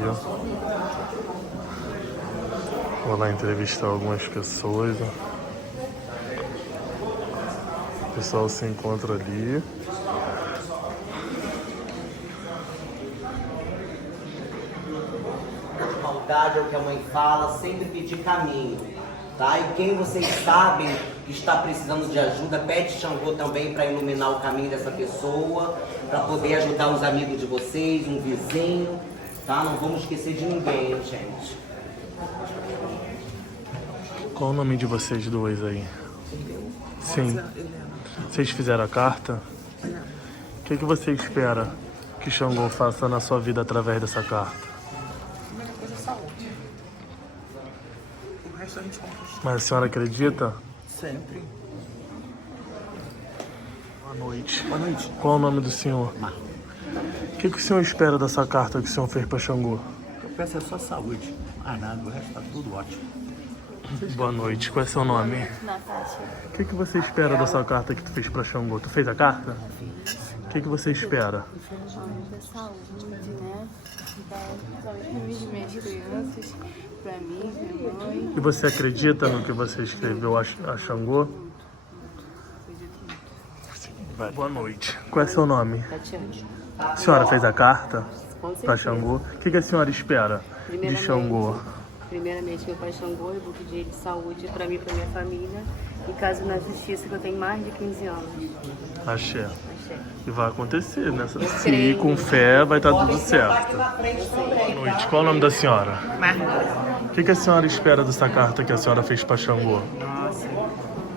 aqui. Vou lá entrevistar algumas pessoas. O pessoal se encontra ali. Maldade é o que a mãe fala, sempre pedir caminho, tá? E quem vocês sabem que está precisando de ajuda, pede Xangô também para iluminar o caminho dessa pessoa, para poder ajudar os amigos de vocês, um vizinho, tá? Não vamos esquecer de ninguém, gente. Qual o nome de vocês dois aí? Sim. Vocês fizeram a carta? O que você espera que Xangô faça na sua vida através dessa carta? Primeira coisa é saúde. O resto a gente conquista. Mas a senhora acredita? Sempre. Boa noite. Boa noite. Qual o nome do senhor? Marco. O que o senhor espera dessa carta que o senhor fez para Xangô? Eu peço é só saúde. Ah, nada, o resto tá tudo ótimo. Boa noite. Qual é seu nome? Natasha. O que você espera dessa carta que tu fez para Xangô? Tu fez a carta? O que você espera? Muita saúde, né? Principalmente para minhas crianças, para mim, minha mãe. E você acredita no que você escreveu a Xangô? Boa noite. Qual é seu nome? Tatiane. A senhora fez a carta Com para certeza. Xangô? O que a senhora espera de Xangô? Primeiramente, meu pai Xangô, eu vou pedir de saúde para mim e para minha família. E caso na justiça, que eu tenho mais de 15 anos. Axé. Axé. E vai acontecer, né? Se creio. ir com fé, vai estar tudo Aqui certo. na frente também. Boa noite. Qual o nome da senhora? Marco. O que a senhora espera dessa carta que a senhora fez para Xangô? Nossa,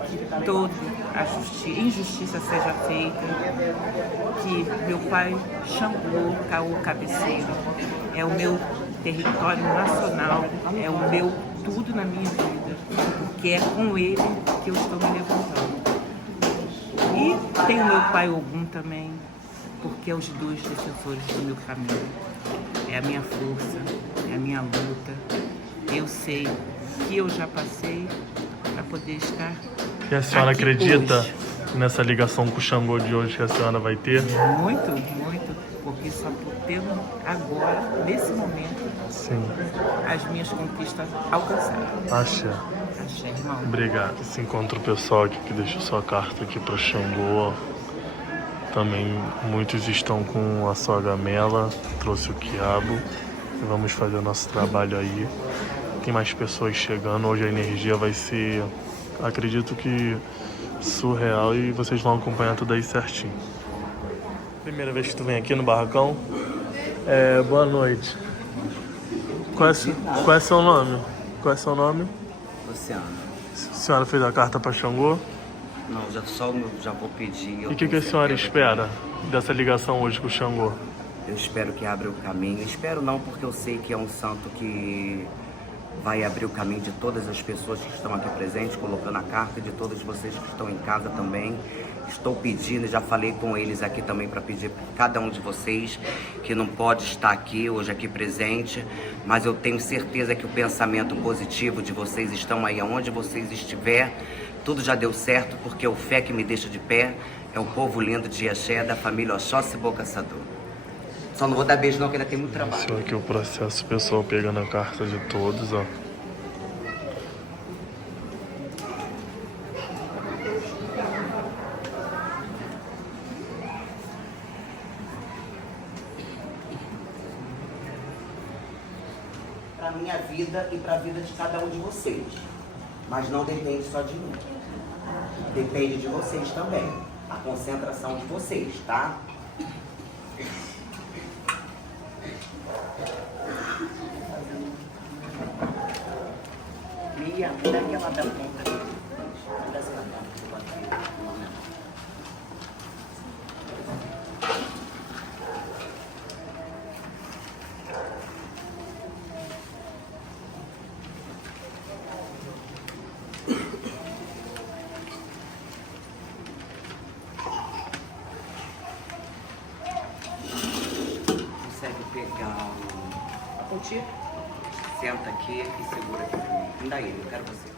que toda a injustiça seja feita, que meu pai Xangô, Caô Cabeceiro, é o meu território nacional, é o meu tudo na minha vida, porque é com ele que eu estou me levantando. E tem o meu pai Ogum também, porque é os dois defensores do meu caminho. É a minha força, é a minha luta. Eu sei que eu já passei para poder estar. E a senhora aqui acredita hoje. nessa ligação com o Xangô de hoje que a senhora vai ter? Muito, muito, porque só por ter agora, nesse momento, Sim. as minhas conquistas alcançadas. Axé. Achei, irmão. Obrigado. Esse encontra o pessoal aqui que deixou sua carta aqui para Xangô. Também muitos estão com a sua gamela, trouxe o quiabo. E vamos fazer o nosso trabalho aí. Tem mais pessoas chegando. Hoje a energia vai ser, acredito que surreal, e vocês vão acompanhar tudo aí certinho. Primeira vez que tu vem aqui no barracão? Boa noite. Qual é seu nome? Qual é seu nome? Luciano. A senhora fez a carta para Xangô? Não, já vou pedir. E o que a senhora espera dessa ligação hoje com o Xangô? Eu espero que abra o caminho. Espero não, porque eu sei que é um santo que vai abrir o caminho de todas as pessoas que estão aqui presentes, colocando a carta, de todos vocês que estão em casa também. Estou pedindo, já falei com eles aqui também para pedir para cada um de vocês que não pode estar aqui hoje aqui presente, mas eu tenho certeza que o pensamento positivo de vocês estão aí aonde vocês estiver. Tudo já deu certo, porque o fé que me deixa de pé é o povo lindo de Axé, da família Oxóssi Bocaçador. Só não vou dar beijo não, que ainda tem muito trabalho. Esse aqui é o processo, o pessoal pegando a carta de todos, ó. Para minha vida e para a vida de cada um de vocês. Mas não depende só de mim. Depende de vocês também. A concentração de vocês, tá? Mia, me dá aquela da ponta ali. Me dá essa da ponta que eu boto aqui. Um momento. Consegue pegar a pontinha? Senta aqui e segura aqui pra mim. Me dá ele, eu quero você.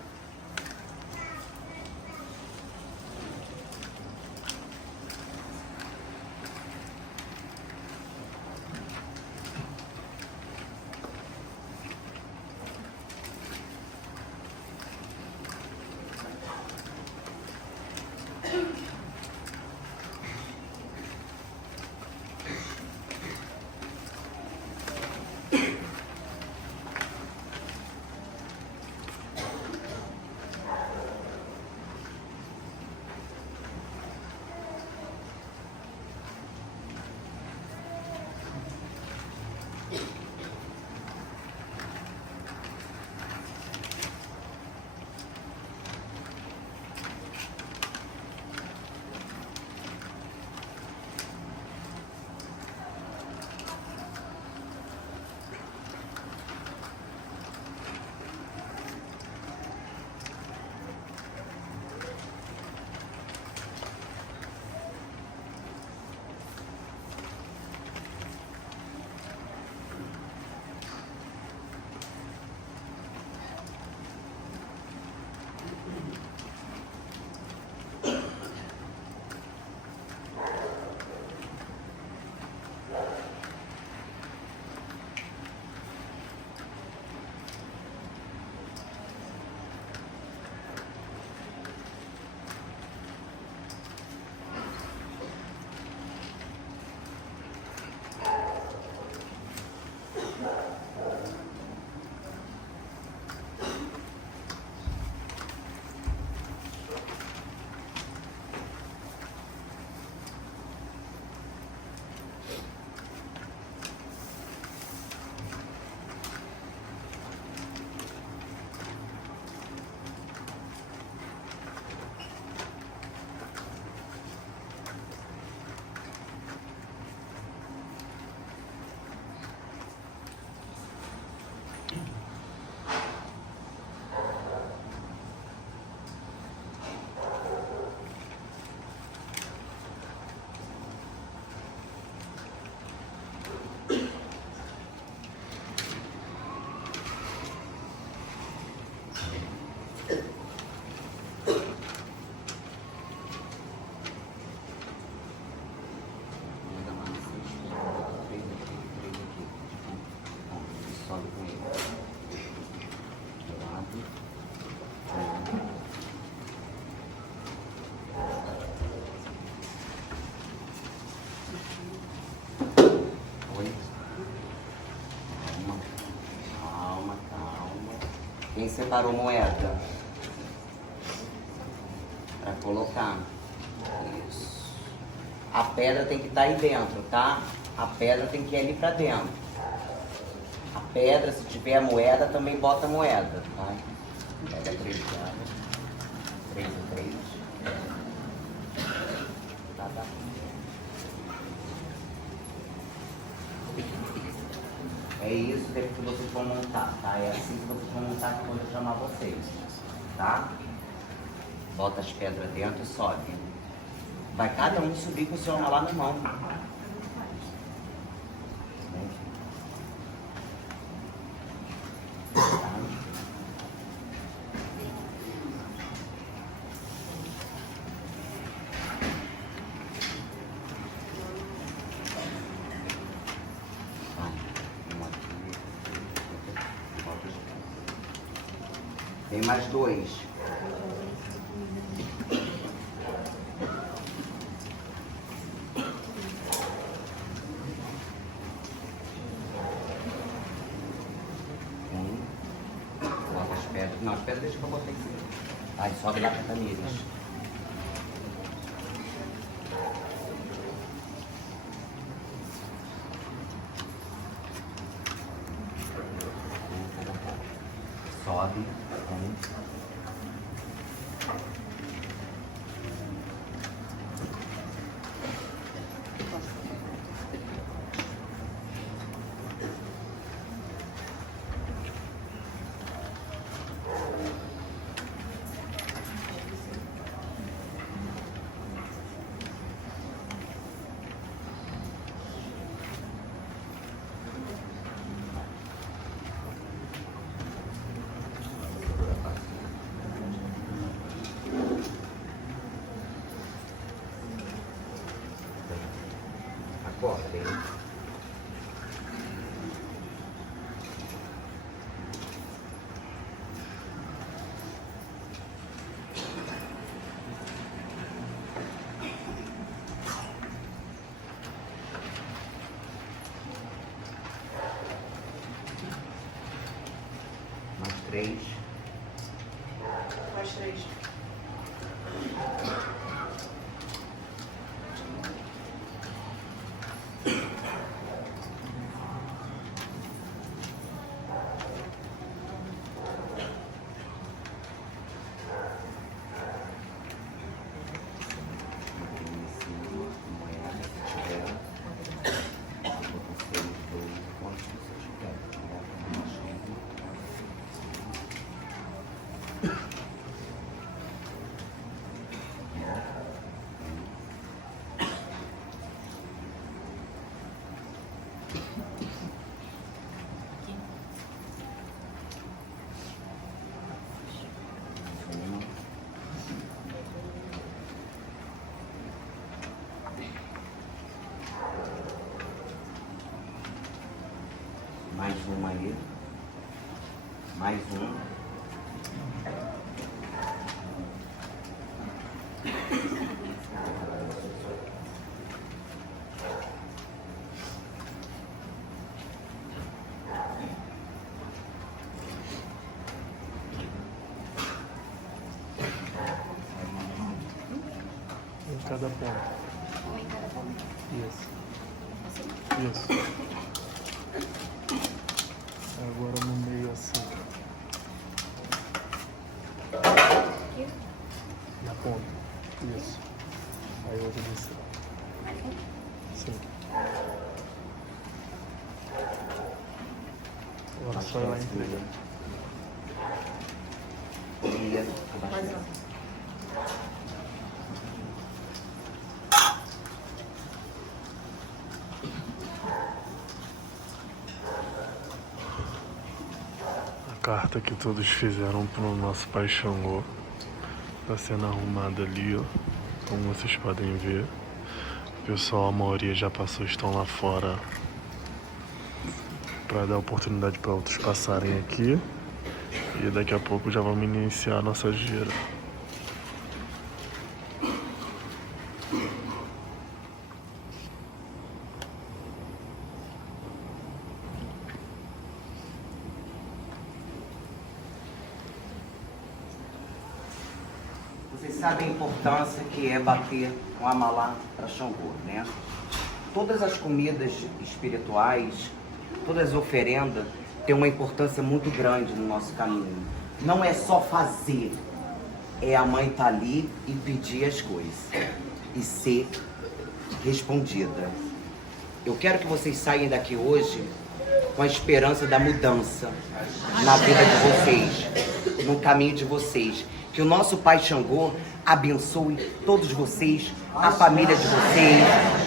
Quem separou moeda? Para colocar. Isso. A pedra tem que estar aí dentro, tá? A pedra tem que ir ali pra dentro. A pedra, se tiver a moeda, também bota a moeda, tá? Pega 3 moedas. 3 e 3. Tá. É isso que vocês vão montar, tá? É assim que vocês vão montar que eu vou chamar vocês, tá? Bota as pedras dentro e sobe. Vai cada um subir com o seu lá na mão. Tem mais 2. Bota as pedras. Não, as pedras deixa que eu botei aqui. Aí sobe lá pra camisas. Sobe. Acordem. Mais 3. Mais 3. Mais uma aí. Mais um. Em cada ponto. Isso. Isso. Agora no meio assim. Na ponta. Isso. Aí outra descer. Sim. Agora só ela entrega. E abaixo. Carta que todos fizeram pro nosso pai Xangô tá sendo arrumada ali, ó, como vocês podem ver. O pessoal, a maioria já passou, estão lá fora para dar oportunidade para outros passarem aqui, e daqui a pouco já vamos iniciar a nossa gira. Vocês sabem a importância que é bater um amalá para Xangô, né? Todas as comidas espirituais, todas as oferendas, têm uma importância muito grande no nosso caminho. Não é só fazer, é a mãe estar ali e pedir as coisas e ser respondida. Eu quero que vocês saiam daqui hoje com a esperança da mudança na vida de vocês, no caminho de vocês. Que o nosso Pai Xangô abençoe todos vocês, a família de vocês,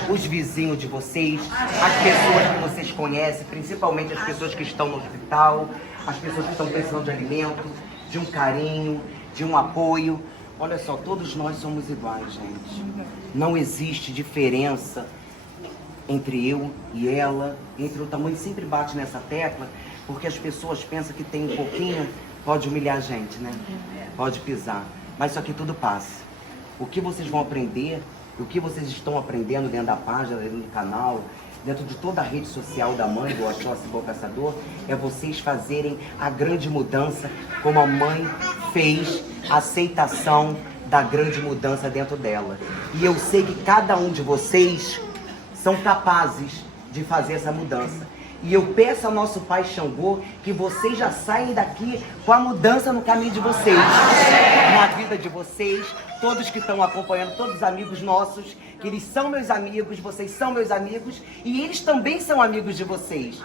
os vizinhos de vocês, as pessoas que vocês conhecem, principalmente as pessoas que estão no hospital, as pessoas que estão precisando de alimento, de um carinho, de um apoio. Olha só, todos nós somos iguais, gente. Não existe diferença entre eu e ela, entre o tamanho. Sempre bate nessa tecla, porque as pessoas pensam que tem um pouquinho, pode humilhar a gente, né? Pode pisar. Mas isso aqui tudo passa. O que vocês vão aprender, o que vocês estão aprendendo dentro da página, dentro do canal, dentro de toda a rede social da mãe, do Oxóssi Bom Caçador, é vocês fazerem a grande mudança como a mãe fez, a aceitação da grande mudança dentro dela. E eu sei que cada um de vocês são capazes de fazer essa mudança. E eu peço ao nosso Pai Xangô que vocês já saiam daqui com a mudança no caminho de vocês, na vida de vocês, todos que estão acompanhando, todos os amigos nossos, que eles são meus amigos, vocês são meus amigos e eles também são amigos de vocês.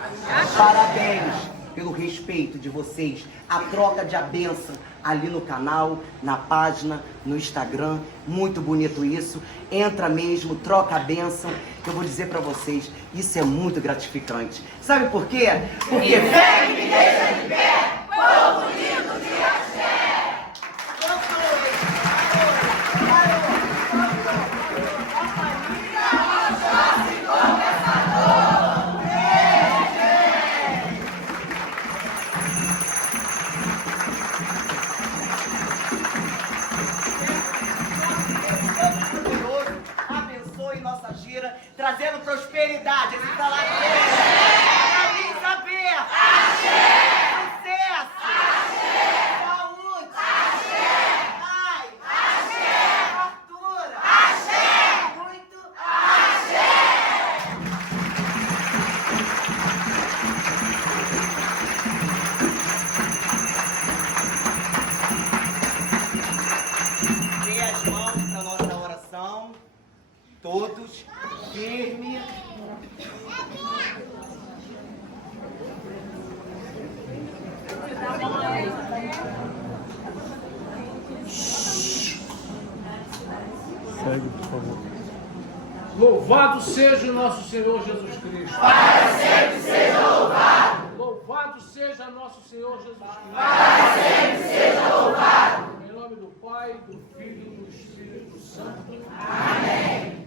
Parabéns pelo respeito de vocês, a troca de a bênção ali no canal, na página, no Instagram, muito bonito isso. Entra mesmo, troca a bênção, que eu vou dizer pra vocês, isso é muito gratificante. Sabe por quê? Porque fé me deixa de pé, povo lindo de axé. Abençoe nossa gira, trazendo prosperidade. Esse tá lá pra mim saber. Sucesso. Saúde. Ai. Fartura. Muito. Dê as mãos para nossa oração. Todos firme. Segue, por favor. Louvado seja o nosso Senhor Jesus Cristo. Para sempre seja louvado. Louvado seja nosso Senhor Jesus Cristo. Para sempre seja louvado. Em nome do Pai, do Filho e do Espírito Santo. Amém.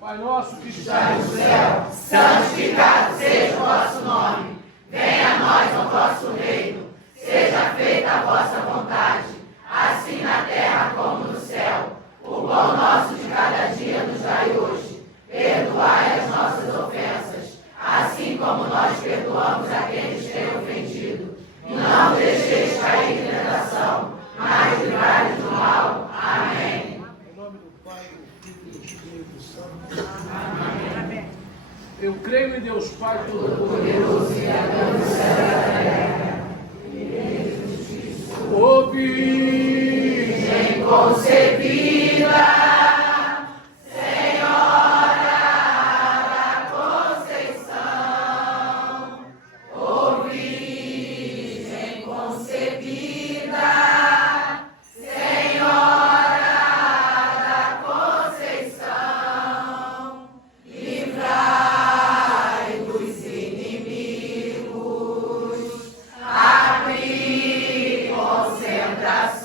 Pai nosso que está no céu, santificado seja o vosso nome. Venha a nós o vosso reino. Seja feita a vossa vontade, assim na terra como no céu. O pão nosso de cada dia nos dai hoje. Perdoai as nossas ofensas, assim como nós perdoamos a quem nos tem ofendido. E não deixeis cair em tentação, mas livrai-nos do mal. Amém. Em nome do Pai, do Filho e do Espírito Santo. Amém. Eu creio em Deus Pai Todo-Poderoso, Criador do céu e da terra. Ó Virgem concebida. Concentração.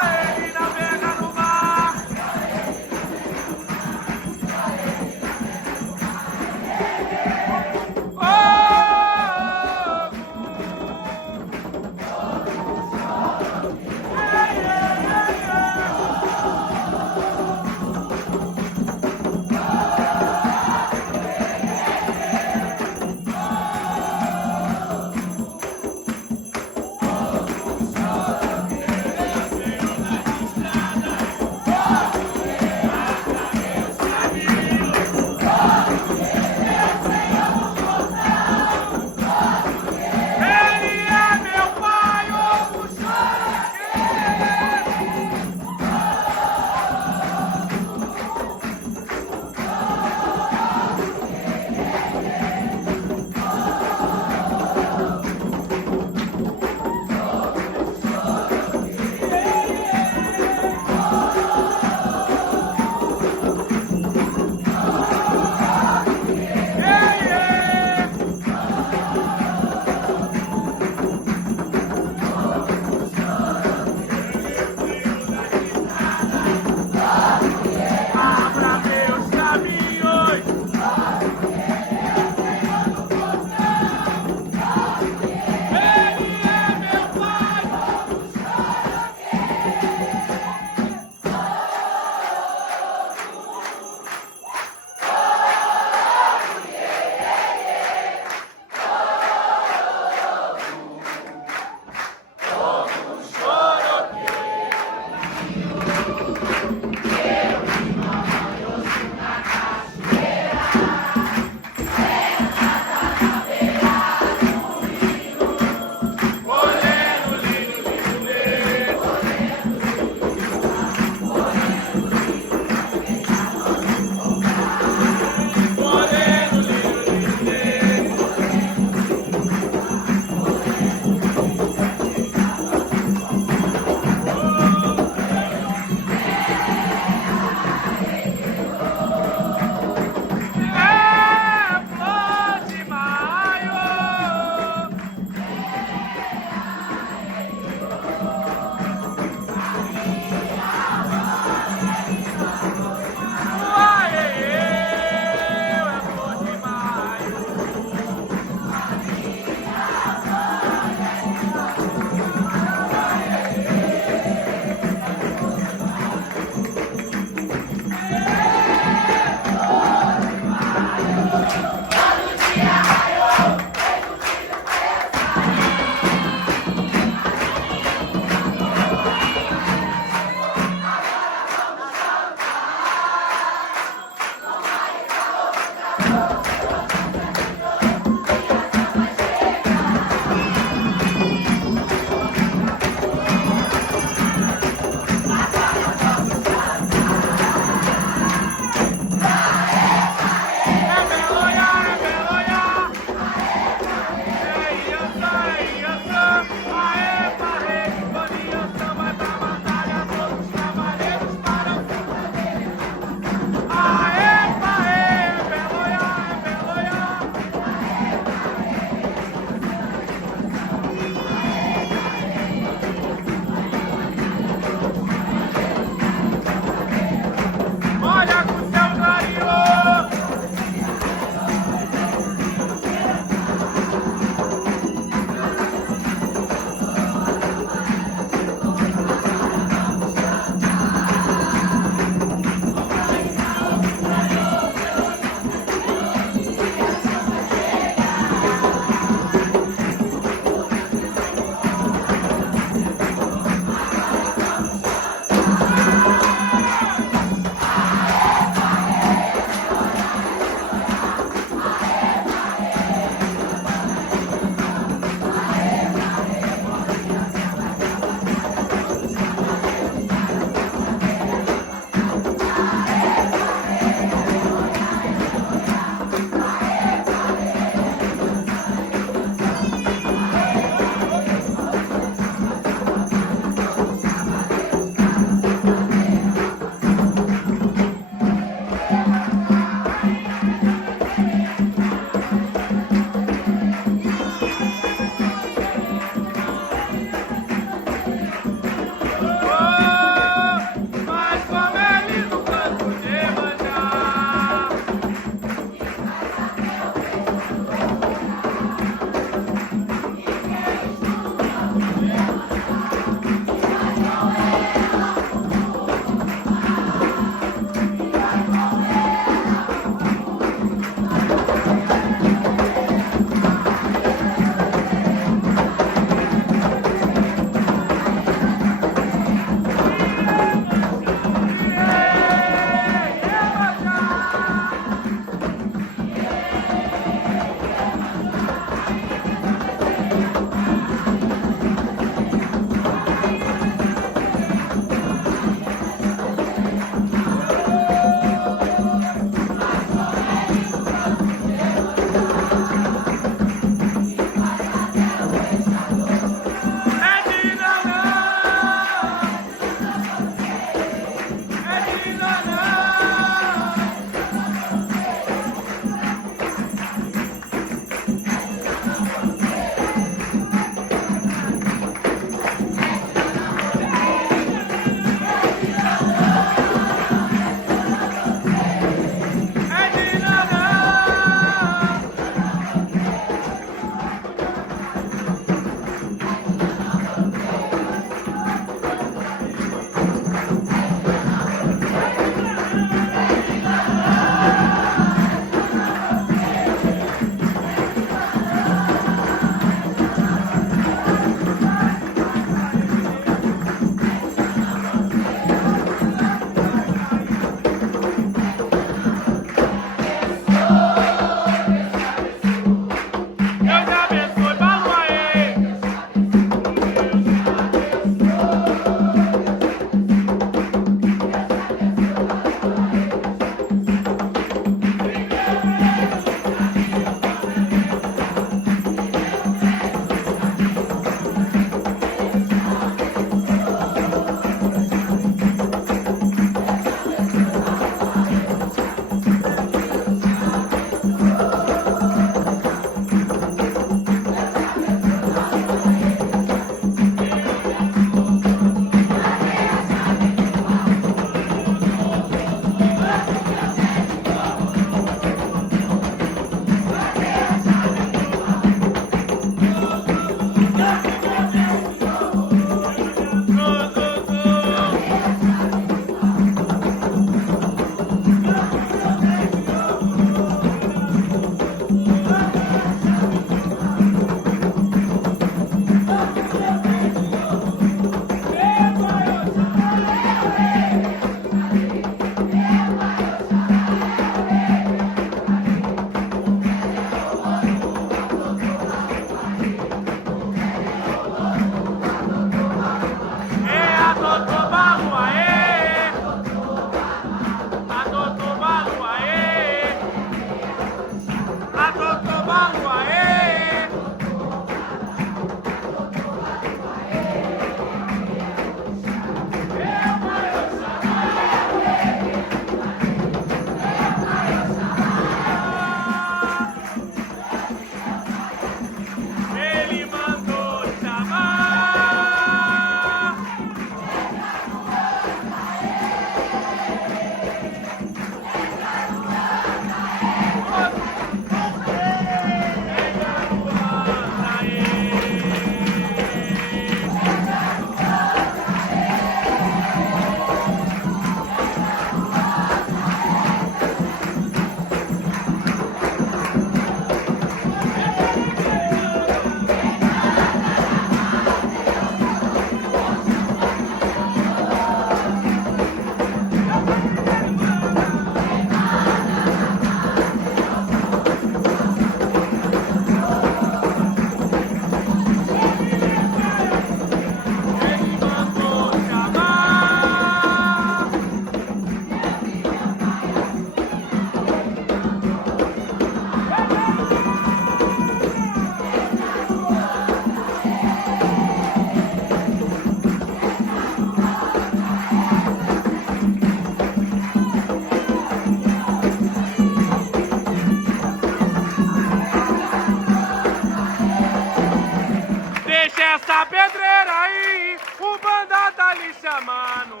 chamando.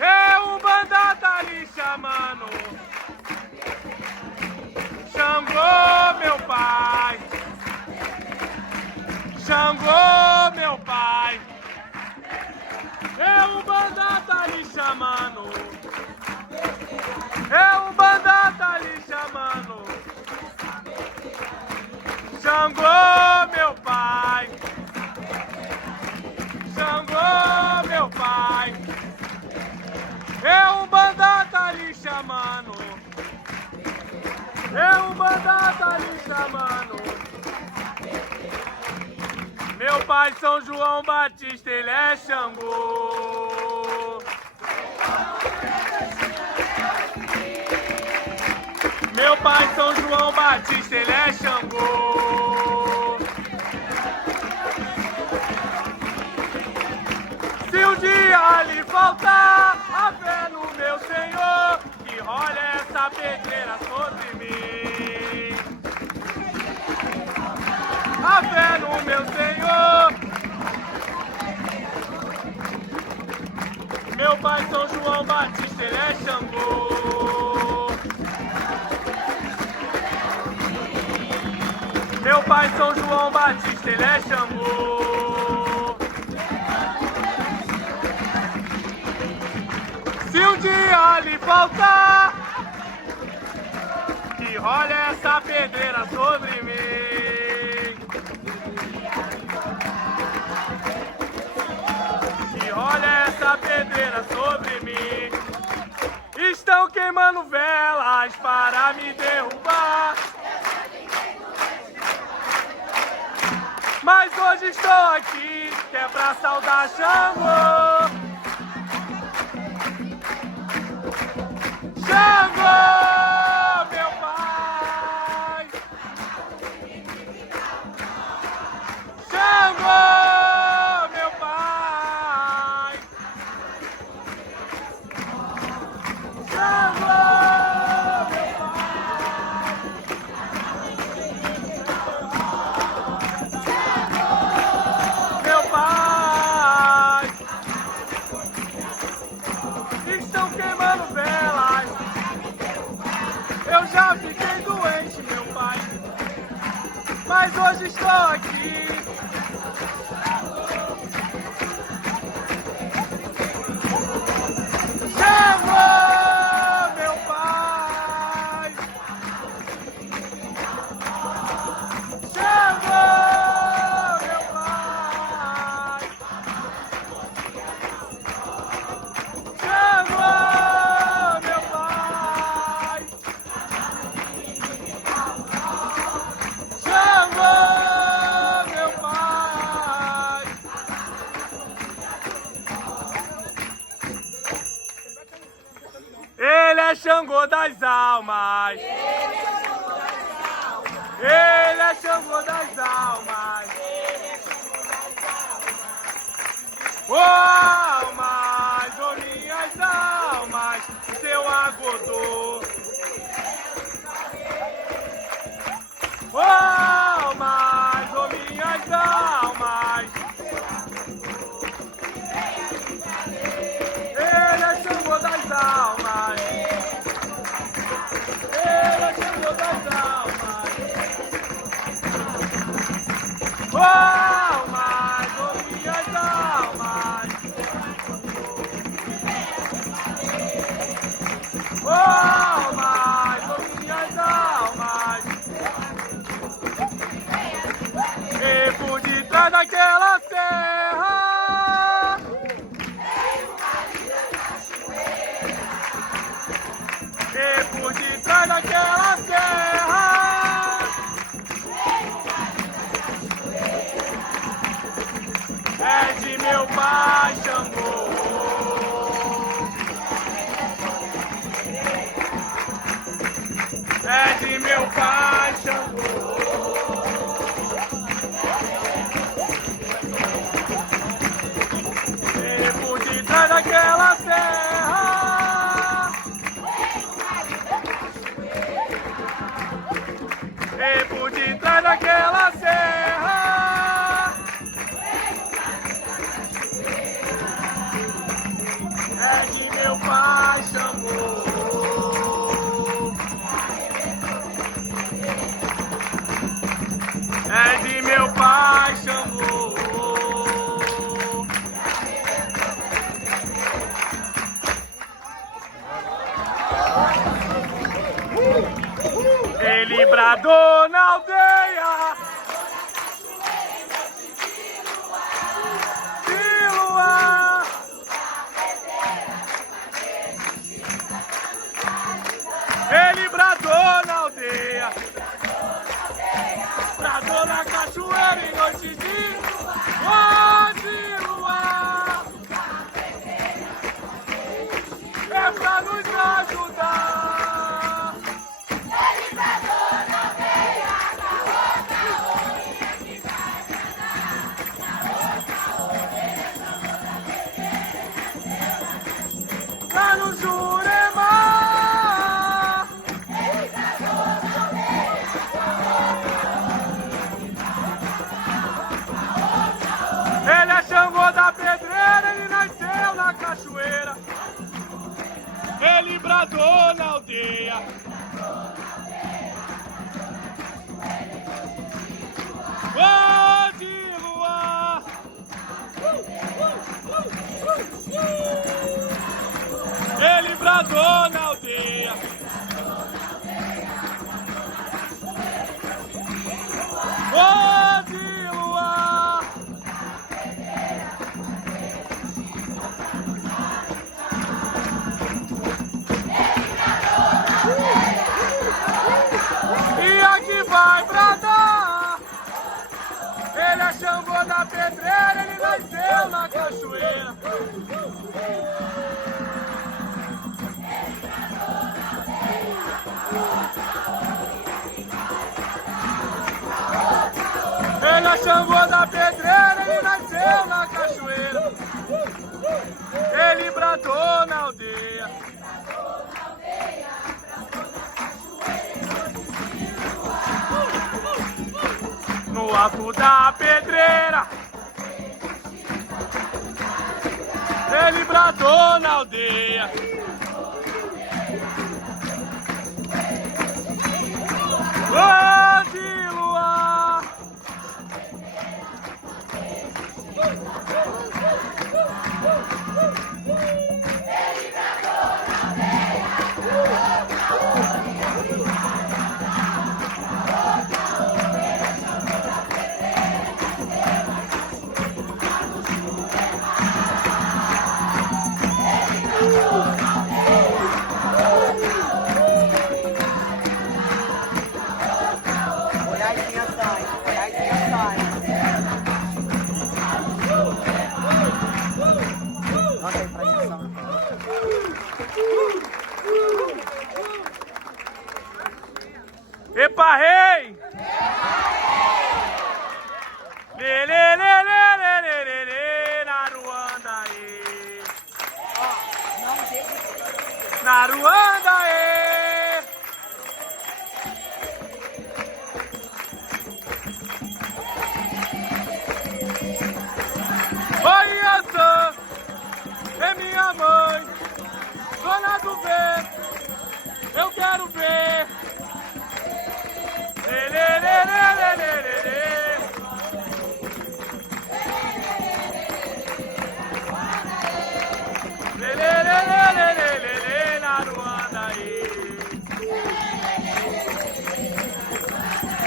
É Umbanda tá lhe chamando. Xangô, meu pai. Xangô, meu pai. É Umbanda tá lhe chamando. É Umbanda tá lhe chamando. Xangô, meu pai. Xangô, meu pai. É Umbanda tá lhe chamando. É Umbanda tá lhe chamando. Meu pai São João Batista, ele é Xangô. Meu pai São João Batista, ele é Xangô. Se um dia lhe faltar a fé no meu Senhor, que role essa pedreira sobre mim. A fé no meu Senhor. Meu pai São João Batista, ele é Xangô. Meu pai São João Batista, ele é Xangô. Se um dia lhe faltar, que role essa pedreira sobre mim. Que role essa pedreira sobre mim. Estão queimando velas para me derrubar. Mas hoje estou aqui, que é pra saudar Xangô. Xangô, meu pai. Xangô, meu pai. Xangô, meu pai. Estão queimando velas. Eu já fiquei doente, meu pai, mas hoje estou aqui. Xangô, meu pai. Xangô, meu pai. Xangô, meu pai. Xangô, meu pai. Ele é Xangô das almas. Ele é Xangô das almas. Oh, almas, oh minhas almas, seu agodô. Oh, almas, oh minhas almas. Ele é Xangô das almas. Ele é Xangô das almas. Oh, almas, oh minhas almas. Oh, almas, oh minhas almas. E por detrás daquela serra, e por detrás daquela serra, é de meu pai Xangô. É de meu pai Xangô. E por detrás daquela serra, e por detrás daquela serra, bradou na aldeia. Ele bradou na aldeia, bradou na cachoeira em noite de luar. É pra nos ajudar. Ele bradou na aldeia, lá no Jurema. Ele é Xangô da pedreira, ele nasceu na cachoeira. Ele bradou na aldeia. Oh, de luar. Ele bradou na aldeia. Oh, de luar. E aqui vai bradar. Ele é Xangô da pedreira, ele nasceu na cachoeira. Ele é Xangô da pedreira, ele nasceu na cachoeira. Ele bradou na aldeia. No alto da pedreira, ele bradou na aldeia. Oh, de luar. Epa, rei! Lê, lê, lê, lê, lê, lê, lê, lê, na Ruanda, na Ruanda, Oi, essa é minha mãe, dona do vento, eu quero ver. Lê, lê, lê, lê, lê, lê, lê, lê. Lê, lê, lê, lê, lê, lê, lê, lê, na Ruanda,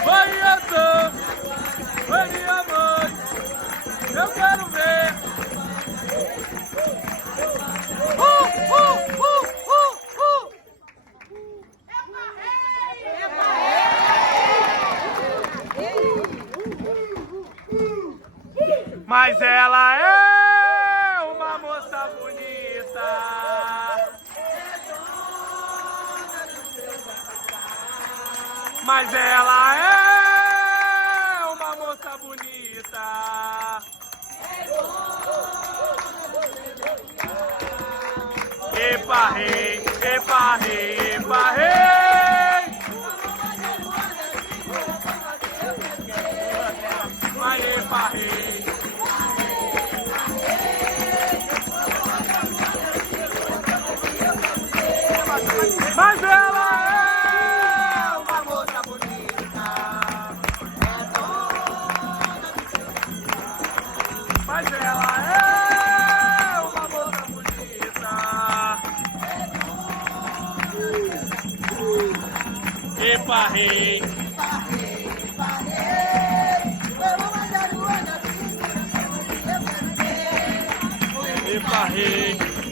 Oi, essa é minha mãe, eu quero ver. Mas ela é uma moça bonita. Mas ela é uma moça bonita. Epa, rei, epa, rei, epa, rei. Mas epa, rei. Mas ela é uma moça bonita. Mas ela é uma moça bonita. Epa, rei!